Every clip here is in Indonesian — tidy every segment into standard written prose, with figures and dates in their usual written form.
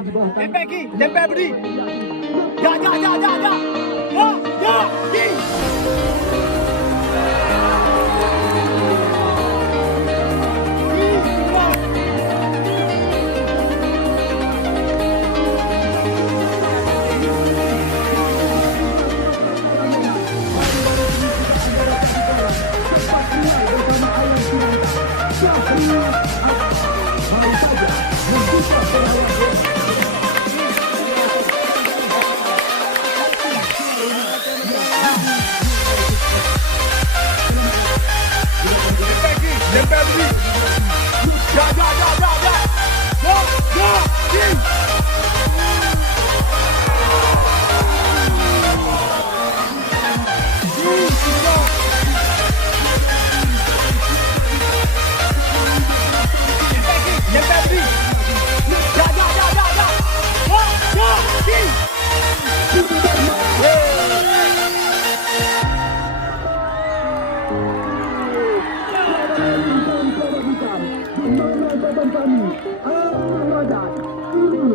Tempel beri. Ya. Ki. Tempel beri. Ya. Ki. Tempel beri. Ya. Ki.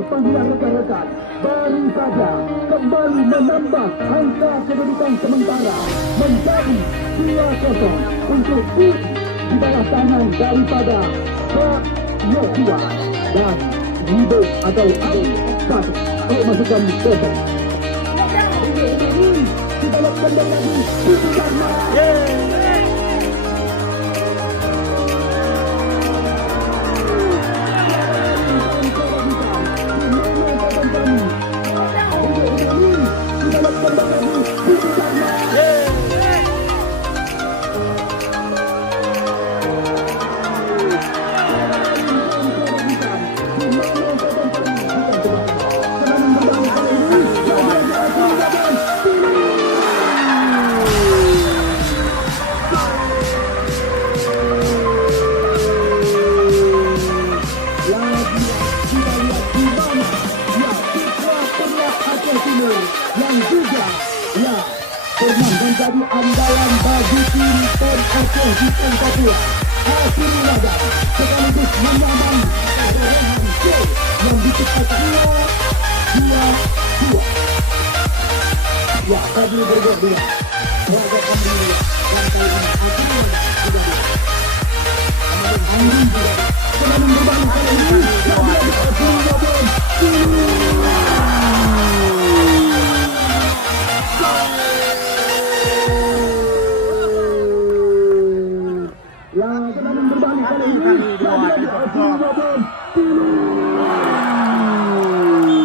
Panggilan rekan-rekan baru saja kembali menambah angka kedudukan sementara menjadi 2-0 untuk tim di bawah tangan daripada Pak Yosua dan Wibo atau Ali satu untuk masukkan besok. Kita lakukan lagi bersama. Yang juga pernah menjadi andalan bagi tim POM Aceh di POM Papua. Hasil laga sekaligus menyamai kemenangan gol yang diciptakan 2-2. Ya, tadi berbeda. Laga kembali yang kali ini akhirnya sudah. Angin juga. Pemain berbahaya kali ini.